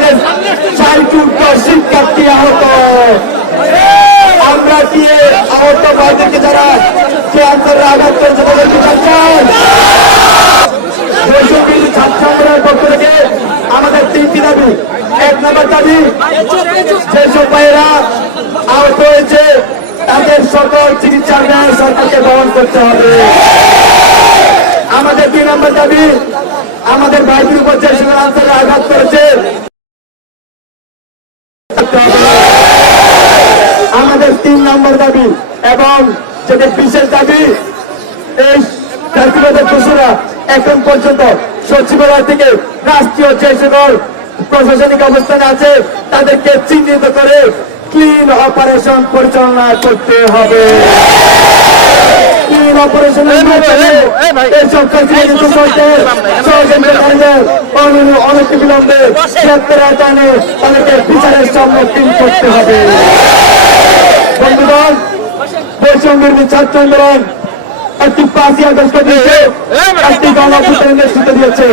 আমাদের চারিটুকু শিক্ষার্থী আহত। আমরা কি আহত ভাইদেরকে যারা ক্যান্সারের আঘাত করেছে তাদেরকে চাচ্ছেন ছাত্র আন্দোলনের পক্ষ থেকে আমাদের তিনটি দাবি। এক নম্বর দাবি, যেসব ভাইয়েরা আহত হয়েছে, তাদের সকল চিকিৎসার ব্যয় সরকারকে বহন করতে হবে। আমাদের দুই নম্বর দাবি, আমাদের ভাইদের উপর যে সকল আঘাত করেছে আমাদের তিন নম্বর দাবি এবং যেটি বিশেষ দাবি এই জাতীয়তার দোষীরা এখন পর্যন্ত সচিবালয় থেকে রাষ্ট্রীয় যে সকল প্রশাসনিক অবস্থানে আছে তাদেরকে চিহ্নিত করে ক্লিন অপারেশন পরিচালনা করতে হবে। ক্লিন অপারেশনের মাধ্যমে এইসব কাজগুলি দুর্নীতির ষড়যন্ত্রকারীদের অন- অনতি বিলম্বে তাদেরকে সম্মুখীন করতে হবে। বন্ধুগণ বৈষম্যের ছাত্র আন্দোলন একটি পাঁচই দিয়েছে একটি গণঅভ্যুত্থানের নেতৃত্ব দিয়েছে।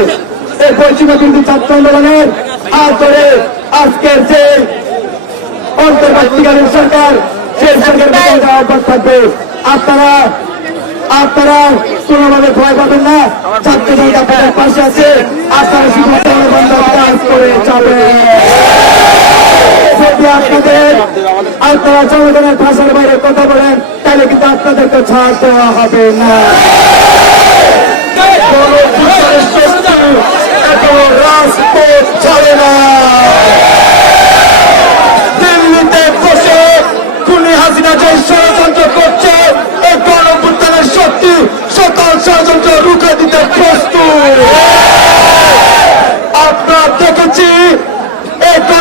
এই বৈষম্য বিরোধী ছাত্র আন্দোলনের হাত আজকের যে অন্তর্বর্তীকালীন সরকার সেই সরকার। অব্যাহত থাকবে। আপনারা আপনারা কোনোভাবে ভয় পাবেন না। ছাত্র জনতা পাশে আছে। আপনারা শুধু জনগণের কাজ করে যাবেন যদি আপনাদের আপনারা জনগণের ভাষার বাইরে কথা বলেন তাহলে কিন্তু আপনাদেরকে ছাড় দেওয়া হবে না।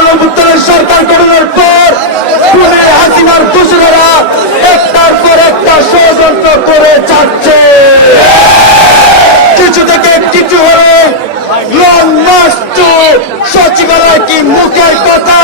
গণপুত্রের সরকার গঠনের পর খুনে হাসিনার দোষীরা একটার পর একটা ষড়যন্ত্র করে যাচ্ছে। কিছু থেকে কিছু হলে সচিবালয় কি মুখের কথা?